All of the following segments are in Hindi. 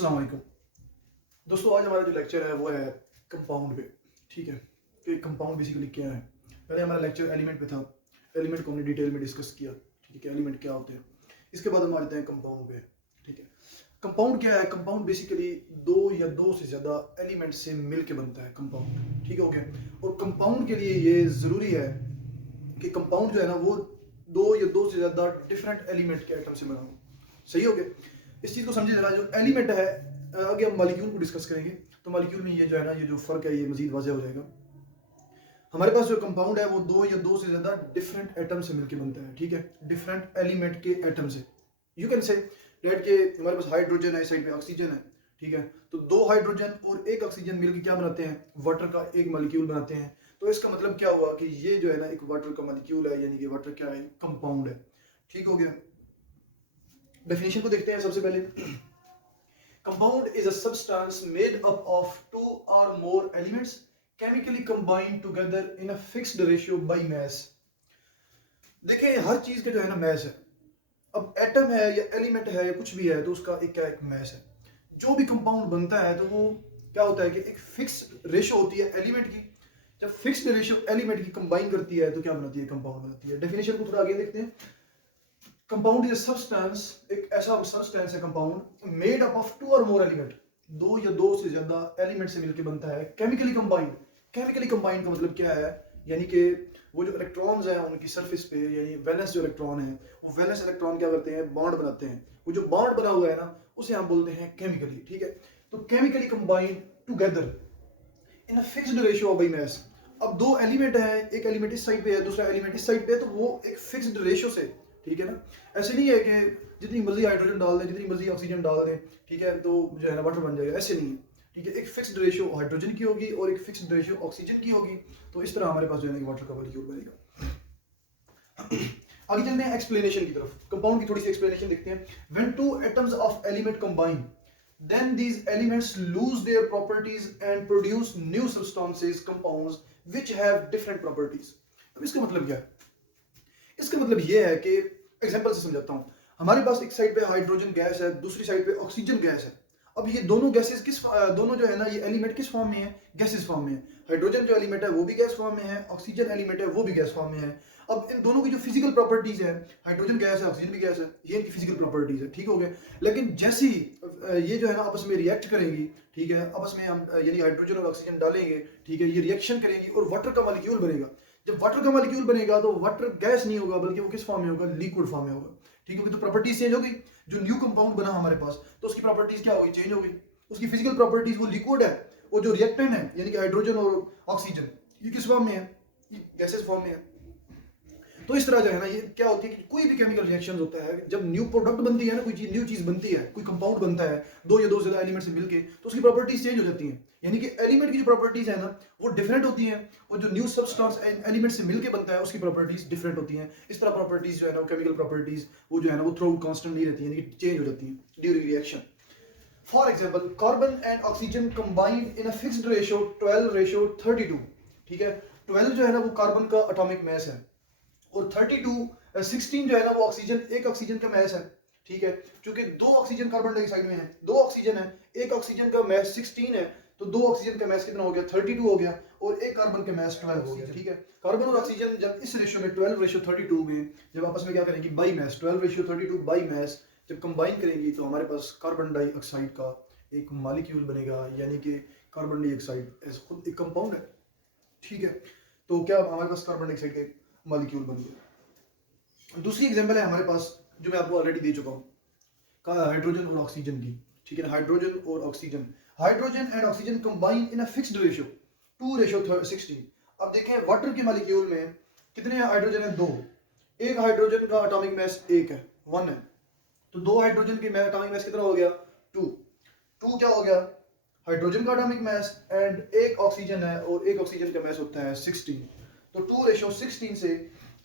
अस्सलाम वालेकुम दोस्तों। आज हमारा जो लेक्चर है वो है कंपाउंड पे। ठीक है कि कंपाउंड बेसिकली क्या है। पहले हमारा लेक्चर एलिमेंट पे था। एलिमेंट को हमने डिटेल में डिस्कस किया। ठीक है, एलिमेंट क्या होते हैं। इसके बाद हम आते हैं कंपाउंड पे। ठीक है, कंपाउंड क्या है। कंपाउंड बेसिकली दो या दो से ज़्यादा एलिमेंट से मिल के बनता है कंपाउंड। ठीक है, ओके। और कंपाउंड के लिए ये ज़रूरी है कि कंपाउंड जो है ना वो दो या दो से ज़्यादा डिफरेंट एलिमेंट के आइटम से बना हो। सही हो गया। इस चीज़ को समझिए जरा। जो एलिमेंट है, आगे हम मॉलिक्यूल को डिस्कस करेंगे तो मॉलिक्यूल में ये जो है ना, ये जो फ़र्क है ये मजीद वाज़ेह हो जाएगा। हमारे पास जो कंपाउंड है वो दो या दो से ज़्यादा डिफरेंट एटम से मिलकर बनता है। ठीक है, डिफरेंट एलिमेंट के एटम से। यू कैन से डेट के हमारे पास हाइड्रोजन है, इस साइड पे ऑक्सीजन है। ठीक है, तो दो हाइड्रोजन और एक ऑक्सीजन मिलकर क्या बनाते हैं, वाटर का एक मॉलिक्यूल बनाते हैं। तो इसका मतलब क्या हुआ कि ये जो है ना एक वाटर का मॉलिक्यूल है, यानी कि वाटर क्या है, कंपाउंड है। ठीक हो गया। डेफिनेशन को देखते हैं सबसे पहले। Compound is a substance made up of two or more elements chemically combined together in a fixed ratio by mass. देखिए हर चीज का जो है ना मैस है। अब एटम है या एलिमेंट है या कुछ भी है तो उसका एक क्या एक मैस है। जो भी कंपाउंड बनता है तो वो क्या होता है कि एक फिक्स रेशो होती है एलिमेंट की। जब फिक्स्ड रेशो एलिमेंट की कंबाइन करती है तो क्या बनाती है, कंपाउंड बनाती है। डेफिनेशन को थोड़ा आगे देखते हैं। कंपाउंड इज सब्सटेंस, एक ऐसा सब्सटेंस है compound made up of two और मोर एलिमेंट, दो या दो से ज्यादा एलिमेंट से मिलकर बनता है। Chemically combined. केमिकली कंबाइंड का मतलब क्या है, यानी कि वो जो इलेक्ट्रॉन्स हैं उनकी सरफेस पे, यानी वैलेंस जो इलेक्ट्रॉन है वो वैलेंस इलेक्ट्रॉन क्या करते हैं, बॉन्ड बनाते हैं। वो जो बॉन्ड बना हुआ है ना उसे हम बोलते हैं केमिकली। ठीक है, तो chemically combined together in a fixed ratio by mass. अब दो एलिमेंट है, एक एलिमेंट इस साइड पे है दूसरा एलिमेंट इस साइड पे है, तो वो एक फिक्स्ड रेशियो से। ठीक है ना, ऐसे नहीं है कि जितनी मर्जी हाइड्रोजन डाल दें जितनी मर्जी ऑक्सीजन डाल दें, ठीक है, तो जो है ना वाटर बन जाएगा, ऐसे नहीं है। ठीक है, एक फिक्स्ड रेशियो हाइड्रोजन की होगी और एक फिक्स्ड रेशियो ऑक्सीजन की होगी। तो इस तरह हमारे पास जो है ना वाटर का मॉलिक्यूल बनेगा। आगे चलते हैं एक्सप्लेनेशन की तरफ। कंपाउंड की थोड़ी सी एक्सप्लेनेशन देखते हैं। When two atoms of element combine then these elements lose their properties and produce new substances, compounds which have different properties. अब इसका मतलब क्या है, इसका मतलब ये है कि एग्जांपल से समझाता हूँ। हमारे पास एक साइड पे हाइड्रोजन गैस है, दूसरी साइड पे ऑक्सीजन गैस है। अब ये दोनों गैसेस दोनों जो है ना ये एलिमेंट किस फॉर्म में है, गैसेस फॉर्म में है। हाइड्रोजन जो एलिमेंट है वो भी गैस फॉर्म में है, ऑक्सीजन एलिमेंट है वो भी गैस फॉर्म में है। अब इन दोनों की जो फिजिकल प्रॉपर्टीज है, हाइड्रोजन गैस है ऑक्सीजन भी गैस है, ये इनकी फिजिकल प्रॉपर्टीज है। ठीक हो गया। लेकिन जैसे ही ये जो है ना आपस में रिएक्ट करेंगी, ठीक है, आपस में हम यानी हाइड्रोजन और ऑक्सीजन डालेंगे, ठीक है, ये रिएक्शन करेंगी और वाटर का मॉलिक्यूल बनेगा। जब वाटर का मॉलिक्यूल बनेगा तो वाटर गैस नहीं होगा बल्कि वो किस फॉर्म में होगा, लिक्विड फॉर्म में होगा। ठीक होगी, तो प्रॉपर्टीज चेंज होगी। जो न्यू कंपाउंड बना हमारे पास तो उसकी प्रॉपर्टीज क्या होगी, चेंज होगी। उसकी फिजिकल प्रॉपर्टीज वो लिक्विड है, और जो रिएक्टेंट है यानी कि हाइड्रोजन और ऑक्सीजन ये किस फॉर्म में है, ये गैसेस फॉर्म में है। तो इस तरह जो है ना ये क्या होती है कि कोई भी केमिकल रिएक्शन होता है, जब न्यू प्रोडक्ट बनती है ना, कोई चीज न्यू चीज बनती है, कोई कंपाउंड बनता है दो या दो से ज्यादा एलिमेंट से मिलके, तो उसकी प्रॉपर्टीज चेंज हो जाती हैं। यानी कि एलिमेंट की जो प्रॉपर्टीज है ना वो डिफरेंट होती हैं, और जो न्यू सब्सटेंस एलिमेंट से मिलके बनता है उसकी प्रॉपर्टीज डिफरेंट होती हैं। इस तरह प्रॉपर्टीज जो है ना केमिकल प्रॉपर्टीज वो जो है ना वो थ्रू आउट कांस्टेंट नहीं रहती है, यानी कि चेंज हो जाती हैं during reaction. For example carbon and oxygen combined in a fixed ratio 12:32। ठीक है, 12 जो है ना वो कार्बन का एटॉमिक मास है, और 16 जो है ना वो ऑक्सीजन, एक ऑक्सीजन का मास है। ठीक है, क्योंकि दो ऑक्सीजन कार्बन डाइऑक्साइड में है, दो ऑक्सीजन है, एक ऑक्सीजन का मास 16 है, तो दो ऑक्सीजन का मास कितना हो गया, 32 हो गया, और एक कार्बन का मास 12 हो गया। ठीक है, कार्बन और ऑक्सीजन जब इस रेशियो में 12:32 में जब आपस में क्या करेंगे, बाई मास, 12:32 बाई मास जब कंबाइन करेंगी तो हमारे पास कार्बन डाइऑक्साइड का एक मॉलिक्यूल बनेगा, यानी कि कार्बन डाइऑक्साइड खुद एक कंपाउंड है। ठीक है, तो क्या हमारे पास कार्बन डाइऑक्साइड का मॉलिक्यूल बन गया। दूसरी एग्जांपल है हमारे पास जो मैं आपको ऑलरेडी दे चुका हूँ, हाइड्रोजन और ऑक्सीजन की। ठीक है, हाइड्रोजन और oxygen, hydrogen and oxygen combine in a fixed ratio 2:16। अब देखें वाटर के मॉलिक्यूल में कितने हाइड्रोजन है, दो। एक हाइड्रोजन का एटॉमिक मास एक है, 1 है, तो दो हाइड्रोजन के एटॉमिक मास कितना हो गया, 2। 2 क्या हो गया, हाइड्रोजन का एटॉमिक मास, एंड एक ऑक्सीजन है और एक ऑक्सीजन का मास होता है 16। तो 2:16 से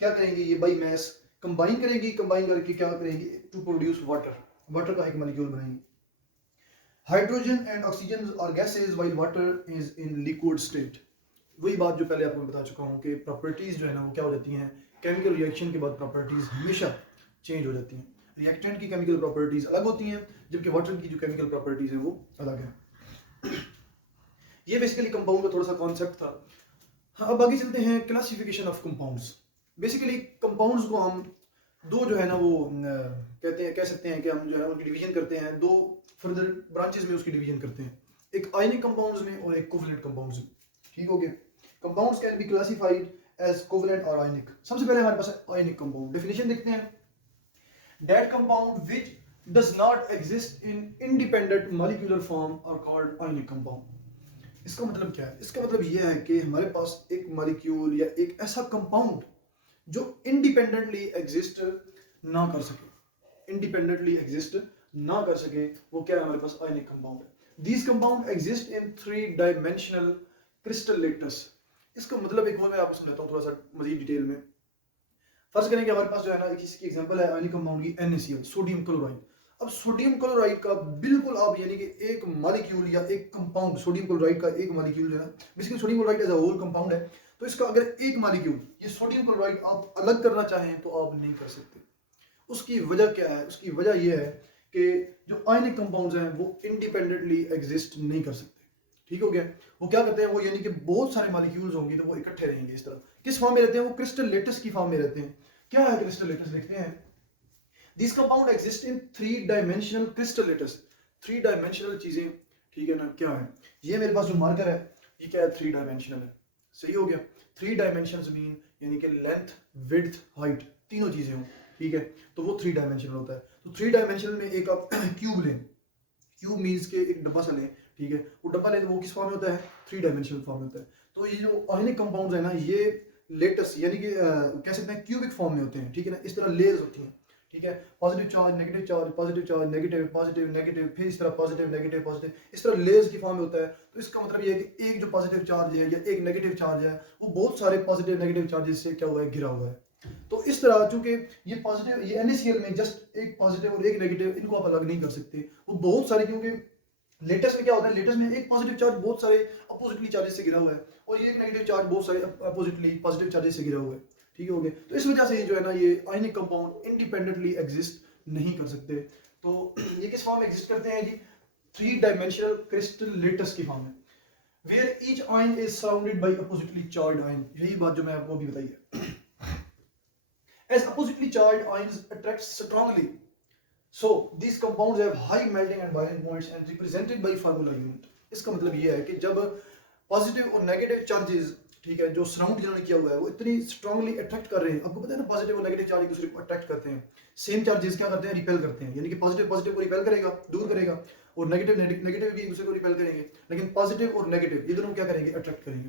क्या करेंगे, ये बाई मास कंबाइन करेंगी, कंबाइन करके क्या करेंगी, टू प्रोड्यूस वाटर, वाटर का एक मॉलिक्यूल बनाएंगे। Hydrogen and oxygen are gases while water is in liquid state. वही बात जो पहले आपको बता चुका हूँ कि प्रॉपर्टीज जो है ना वो क्या हो जाती हैं, केमिकल रिएक्शन के बाद प्रॉपर्टीज हमेशा चेंज हो जाती हैं। रिएक्टेंट की केमिकल प्रॉपर्टीज अलग होती हैं, जबकि वाटर की जो केमिकल प्रॉपर्टीज है वो अलग है। ये बेसिकली कंपाउंड का थोड़ा सा कॉन्सेप्ट था। हाँ, अब आगे चलते हैं classification of compounds. Basically compounds को हम दो जो है ना वो कह सकते हैं कि हम जो है उनकी डिवीजन करते हैं, दो फर्दर ब्रांचेस में उसकी डिवीजन करते हैं, एक आयनिक कंपाउंड्स में और एक कोवलेंट कंपाउंड्स में। ठीक हो गया। Compounds can be classified as covalent और आयनिक। सबसे पहले हमारे पास आयनिक कंपाउंड, डेफिनेशन देखते हैं। That compound which does not exist in independent molecular form are called ionic compound. इसका मतलब क्या है? इसका मतलब यह है कि हमारे पास एक मॉलिक्यूल या एक ऐसा कंपाउंड जो इंडिपेंडेंटली एग्जिस्ट ना कर सके, इंडिपेंडेंटली एग्जिस्ट ना कर सके, वो क्या है? हमारे पास आयनिक कंपाउंड है। These compound exist in 3 dimensional crystal lattice. इसका मतलब एक और मैं आपको समझाता हूँ थोड़ा सा मजीद डिटेल में। फर्ज करें कि हमारे पास जो है ना इसकी एग्जांपल है आयनिक कंपाउंड की NaCl, सोडियम क्लोराइड। अब सोडियम क्लोराइड का बिल्कुल आप यानी कि एक मॉलिक्यूल या एक कंपाउंड, सोडियम क्लोराइड का एक मॉलिक्यूल जो है, basically sodium chloride as a whole compound है, तो इसका अगर एक मॉलिक्यूल ये सोडियम क्लोराइड आप अलग करना चाहें तो आप नहीं कर सकते। उसकी वजह क्या है? उसकी वजह यह है कि जो आयनिक कंपाउंड्स हैं वो इंडिपेंडेंटली एग्जिस्ट नहीं कर सकते। ठीक हो गया। वो क्या करते हैं? वो यानी कि बहुत सारे मॉलिक्यूल्स होंगे तो वो इकट्ठे रहेंगे इस तरह। किस फॉर्म में रहते हैं? वो क्रिस्टल लेटस की फॉर्म में रहते हैं। क्या है क्रिस्टल लेटस? देखते हैं। This compound exist in 3 dimensional crystal lattice. 3 dimensional चीजें, ठीक है ना, क्या है? ये मेरे पास जो मार्कर है ये क्या है? 3 डायमेंशनल है। सही हो गया। 3 डायमेंशंस मीन यानी कि लेंथ, विड्थ, हाइट, तीनों चीजें हों, ठीक है, तो वो 3 डायमेंशनल होता है। तो 3 डायमेंशनल में एक आप क्यूब लें, क्यूब मीन्स के एक डब्बा सा लें, ठीक है, वो डब्बा लें तो वो किस फॉर्म में होता है? 3 डायमेंशनल फॉर्म में होता है। तो ये जो आयनिक कंपाउंड्स है ना ये लेटस यानी कि कह सकते हैं क्यूबिक फॉर्म में होते हैं, ठीक है ना, इस तरह लेयर्स होती हैं, ठीक है, positive charge, negative charge, positive charge, negative, positive, negative, फिर इस तरह पॉजिटिव, नेगेटिव, पॉजिटिव, इस तरह लेयर्स की फॉर्म में होता है। तो इसका मतलब ये है कि एक जो पॉजिटिव चार्ज है या एक नेगेटिव चार्ज है वो बहुत सारे पॉजिटिव नेगेटिव चार्जेस से क्या हुआ है? घिरा हुआ है। तो इस तरह चूंकि ये पॉजिटिव, ये NaCl में जस्ट एक पॉजिटिव और एक नेगेटिव, इनको आप अलग नहीं कर सकते, वो बहुत सारे, क्योंकि लेटेस्ट में क्या होता है? लेटेस्ट में एक पॉजिटिव चार्ज बहुत सारे अपोजिटली चार्जेस से घिरा हुआ है और ये एक नेगेटिव चार्ज बहुत सारे अपोजिटली पॉजिटिव चार्जेस से घिरा हुआ है। ठीक हो गया। तो इस वजह से जो है ना ये आयनिक कंपाउंड इंडिपेंडेंटली एग्जिस्ट नहीं कर सकते। तो ये किस फॉर्म में एग्जिस्ट करते हैं जी? 3 डायमेंशनल क्रिस्टल लेटस की फॉर्म में, where each ion is surrounded by oppositely charged ion. यही बात जो मैं आपको अभी बताई है। As oppositely charged ions attract strongly, so these compounds have high melting and boiling points and represented by formula unit। इसका मतलब ये है कि जब पॉजिटिव और नेगेटिव चार्जेस, ठीक है, जो सराउंड जिन्होंने किया हुआ है वो इतनी स्ट्रांगली अट्रैक्ट कर रहे हैं, आपको पता है ना पॉजिटिव और नेगेटिव चार्ज एक दूसरे को अट्रैक्ट करते हैं, सेम चार्जेस क्या करते हैं? रिपेल करते हैं, यानी कि पॉजिटिव पॉजिटिव को रिपेल करेगा, दूर करेगा, और नेगेटिव नेगेटिव भी एक दूसरे को रिपेल करेंगे, लेकिन पॉजिटिव और नेगेटिव ये दोनों क्या करेंगे? अट्रैक्ट करेंगे।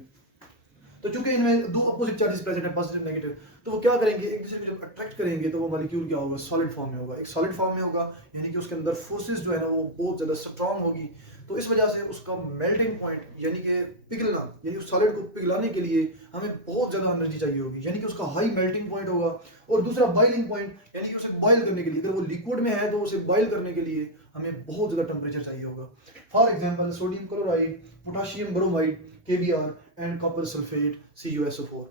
तो चूंकि इनमें दो अपोजिट चार्जेस प्रेजेंट है, पॉजिटिव नेगेटिव, तो वो क्या करेंगे? एक दूसरे को जब अट्रैक्ट करेंगे तो वो मॉलिक्यूल क्या होगा? सॉलिड फॉर्म में होगा। एक सॉलिड फॉर्म में होगा यानी कि उसके अंदर फोर्सेस जो है ना वो बहुत ज्यादा स्ट्रांग होगी। तो इस वजह से उसका मेल्टिंग पॉइंट यानी कि पिघलना, यानी उस सॉलिड को पिघलाने के लिए हमें बहुत ज्यादा एनर्जी चाहिए होगी, यानी कि उसका हाई मेल्टिंग पॉइंट होगा। और दूसरा बॉइलिंग पॉइंट, यानी कि उसे बॉयल करने के लिए, अगर वो लिक्विड में है तो उसे बॉयल करने के लिए हमें बहुत ज्यादा टेम्परेचर चाहिए होगा। For example sodium chloride, potassium bromide, KBr and copper sulphate, CuSO4।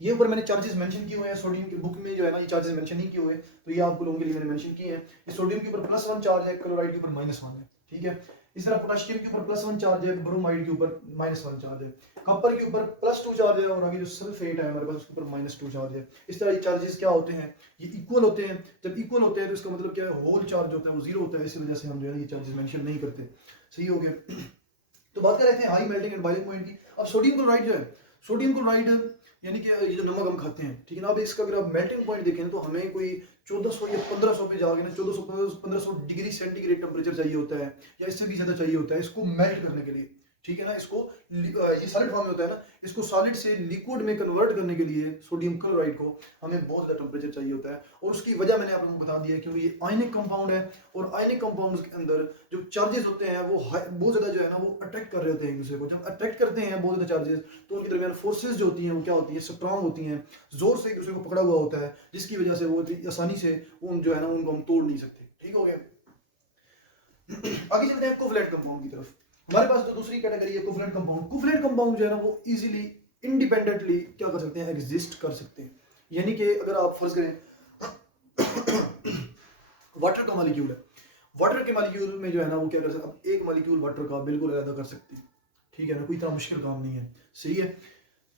ये ऊपर मैंने चार्जेस मेंशन किए हुए हैं, सोडियम की बुक में जो है ना ये चार्जेस मेंशन नहीं किए हुए, तो ये आपको लोगों के लिए मैंने मेंशन किए हैं। ये सोडियम के ऊपर +1 चार्ज है, क्लोराइड के ऊपर -1 है, ठीक है। इस तरह पोटेशियम के ऊपर +1 चार्ज है, ब्रोमाइड के ऊपर -1 चार्ज है, कॉपर के ऊपर +2 चार्ज है, और आगे जो सल्फेट है हमारे पास उसके ऊपर -2 चार्ज है। इस तरह ये चार्जेस क्या होते हैं? ये इक्वल होते हैं। जब इक्वल होते हैं तो इसका मतलब क्या है? होल चार्ज होता है वो 0 होता है, इसी वजह से हम जो है ये चार्जेस मेंशन नहीं करते। सही हो गया। तो बात कर रहे थे high melting and boiling point की। अब सोडियम क्लोराइड जो है, सोडियम क्लोराइड यानी कि ये जो नमक हम खाते हैं, ठीक है ना, अब इसका अगर आप मेल्टिंग पॉइंट देखें तो हमें कोई 1400 या 1500 पे जाके ना 1400-1500 डिग्री सेंटीग्रेड टेम्परेचर चाहिए होता है, या इससे भी ज्यादा चाहिए होता है इसको मेल्ट करने के लिए, ठीक है ना। इसको ये सॉलिड फॉर्म में होता है ना, इसको सॉलिड से लिक्विड में कन्वर्ट करने के लिए सोडियम क्लोराइड को हमें बहुत ज्यादा टेम्परेचर चाहिए होता है। और उसकी वजह मैंने आप लोगों को बता दिया है, क्योंकि ये आयनिक कंपाउंड है और आयनिक कंपाउंड्स के अंदर जो चार्जेस होते हैं वो बहुत ज्यादा जो है ना वो अट्रैक्ट कर रहे होते हैं एक दूसरे को। जब अट्रैक्ट करते हैं बहुत ज्यादा चार्जेस तो उनके दरमियान फोर्सेज जो होती हैं वो क्या होती है? स्ट्रांग होती हैं, जोर से एक दूसरे को पकड़ा हुआ होता है, जिसकी वजह से वो आसानी से उन जो है ना उनको हम तोड़ नहीं सकते। ठीक हो गया। आगे चलते हैं कोवलेंट कंपाउंड की तरफ। हमारे पास तो दूसरी कैटेगरी है कोवलेंट कंपाउंड। कोवलेंट कंपाउंड जो है ना वो इजीली इंडिपेंडेंटली क्या कर सकते हैं? एग्जिस्ट कर सकते हैं। यानी कि अगर आप फर्ज करें वाटर का मॉलिक्यूल है, वाटर के मॉलिक्यूल में जो है ना वो क्या कर सकते हैं, अब एक मॉलिक्यूल वाटर का बिल्कुल अलग कर सकती है, ठीक है ना, कोई इतना मुश्किल काम नहीं है, सही है।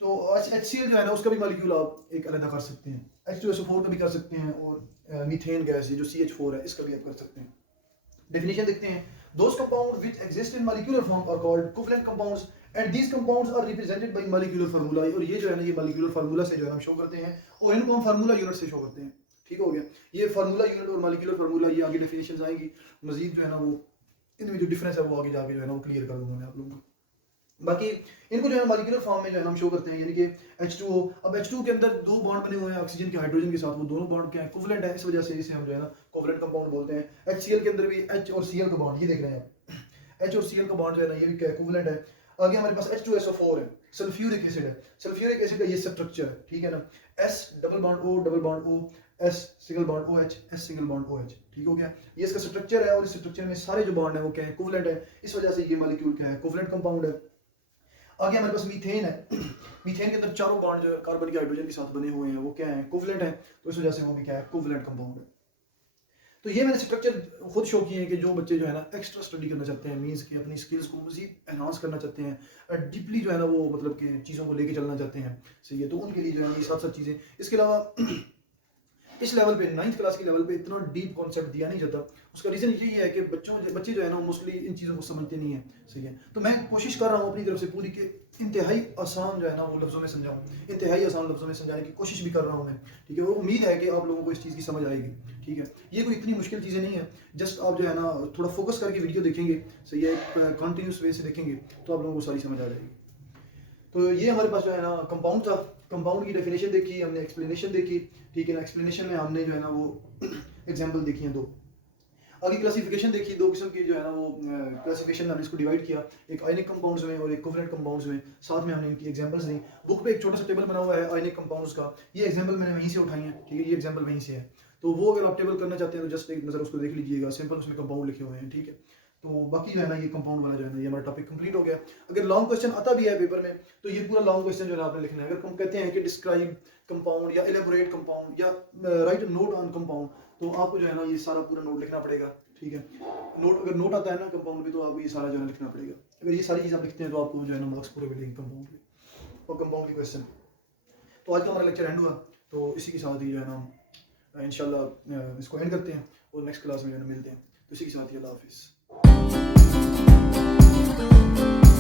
तो HCl जो है ना उसका भी मॉलिक्यूल आप एक अलग कर सकते हैं, H2SO4 का भी कर सकते हैं, और मीथेन गैस है जो CH4 है इसका भी आप कर सकते हैं। डेफिनेशन देखते हैं, those compounds which exist in molecular form are called covalent compounds and these compounds are represented by molecular formula। और ये जो है ना ये molecular formula से जो है हम शो करते हैं, और इनको हम फार्मूला यूनिट से शो करते हैं, ठीक हो गया। ये फार्मूला यूनिट और molecular formula ये आगे डेफिनेशंस आएंगी मजीद, जो है ना वो इनमें जो डिफरेंस है वो आगे जाके जो है ना वो क्लियर कर दूंगा मैं आप लोगों को। बाकी इनको जो है मॉलिक्यूलर फॉर्म में जो है हम शो करते हैं, यानी कि H2O, अब H2O के अंदर दो बॉन्ड बने हुए हैं ऑक्सीजन के हाइड्रोजन के साथ, वो दोनों बॉन्ड क्या है, कोवलेंट है, इस वजह से इसे हम जो है ना कोवलेंट कंपाउंड बोलते हैं। HCl के अंदर भी H और Cl का बॉन्ड, ये देख रहे हैं आप, H और Cl का बॉन्ड जो है ना ये भी क्या है, कोवलेंट है। आगे हमारे पास H2SO4 है, सल्फ्यूरिक एसिड है, सल्फ्यूरिक एसिड का ये स्ट्रक्चर है, ठीक है ना, S double bond O double bond O, S single bond OH, S single bond OH, ठीक हो गया। ये इसका स्ट्रक्चर है, और इस स्ट्रक्चर में सारे जो बॉन्ड है वो क्या है, कोवलेंट है, इस वजह से ये मॉलिक्यूल क्या है, कोवलेंट कंपाउंड है। आगे हमारे पास मीथेन है, मीथेन के अंदर चारों बॉन्ड जो कार्बन के हाइड्रोजन के साथ बने हुए हैं वो क्या है, कोवलेंट है, तो इस वजह से वो भी क्या है, कोवलेंट कंपाउंड है। तो ये मैंने स्ट्रक्चर खुद शो किए हैं कि जो बच्चे जो है ना एक्स्ट्रा स्टडी करना चाहते हैं, मीन्स कि अपनी स्किल्स को मजीद एनहांस करना चाहते हैं, डीपली जो है ना वो मतलब कि चीज़ों को लेके चलना चाहते हैं, सही है, तो उनके लिए जो है ये सात चीज़ें। इसके अलावा इस लेवल पे 9th क्लास के लेवल पे इतना डीप कॉन्सेप्ट दिया नहीं जाता, उसका रीज़न यही है कि बच्चे जो है ना मोस्टली इन चीज़ों को समझते नहीं है, सही है। तो मैं कोशिश कर रहा हूँ अपनी तरफ से पूरी के इंतहाई आसान जो है ना वो लफ्ज़ों में समझाऊँ, इंतहाई आसान लफ्ज़ों में समझाने की कोशिश भी कर रहा हूँ मैं, ठीक है। और उम्मीद है कि आप लोगों को इस चीज़ की समझ आएगी, ठीक है। ये कोई इतनी मुश्किल चीज़ें नहीं है, जस्ट आप जो है ना थोड़ा फोकस करके वीडियो देखेंगे, सही है, कंटिन्यूस वे से देखेंगे तो आप लोगों को सारी समझ आ जाएगी। तो ये हमारे पास जो है ना कंपाउंड था, कंपाउंड की डेफिनेशन देखी हमने, एक्सप्लेनेशन देखी, ठीक है ना। एक्सप्लेनेशन में हमने जो है ना वो एग्जांपल देखी हैं दो। आगे क्लासिफिकेशन देखी, दो किस्म की जो है ना वो क्लासिफिकेशन हमने इसको डिवाइड किया, एक आयनिक कंपाउंड्स में और एक कोवलेंट कंपाउंड्स में, साथ में हमने इनकी एग्जांपल्स दी। बुक पे एक छोटा सा टेबल बना हुआ है आयनिक कंपाउंड्स का, ये एग्जांपल मैंने वहीं से उठाई है, ठीक है, ये एग्जांपल वहीं से है। तो वो अगर आप टेबल करना चाहते हैं तो जस्ट एक नज़र उसको देख लीजिएगा, सिंपल उसमें कंपाउंड लिखे हुए हैं, ठीक है। तो बाकी जो है ना ये कंपाउंड वाला जो है ना ये हमारा टॉपिक कंप्लीट हो गया। अगर लॉन्ग क्वेश्चन आता भी है पेपर में तो ये पूरा लॉन्ग क्वेश्चन जो है आपने लिखना है। अगर हम कहते हैं कि डिस्क्राइब कंपाउंड या एलेबोरेट कंपाउंड या राइट नोट ऑन कंपाउंड, तो आपको जो है ना ये सारा पूरा नोट लिखना पड़ेगा, ठीक है। अगर नोट आता है ना कंपाउंड में तो आपको ये सारा जो है लिखना पड़ेगा। अगर ये सारी चीज़ आप लिखते हैं तो आपको जो है ना मार्क्स पूरे मिलेंगे कंपाउंड के और कंपाउंड के क्वेश्चन। तो आज का हमारा लेक्चर एंड हुआ, तो इसी के साथ ही जो है ना इंशाल्लाह इसको एंड करते हैं और नेक्स्ट क्लास में जो है ना मिलते हैं। तो इसी के साथ ही अल्लाह हाफिज़।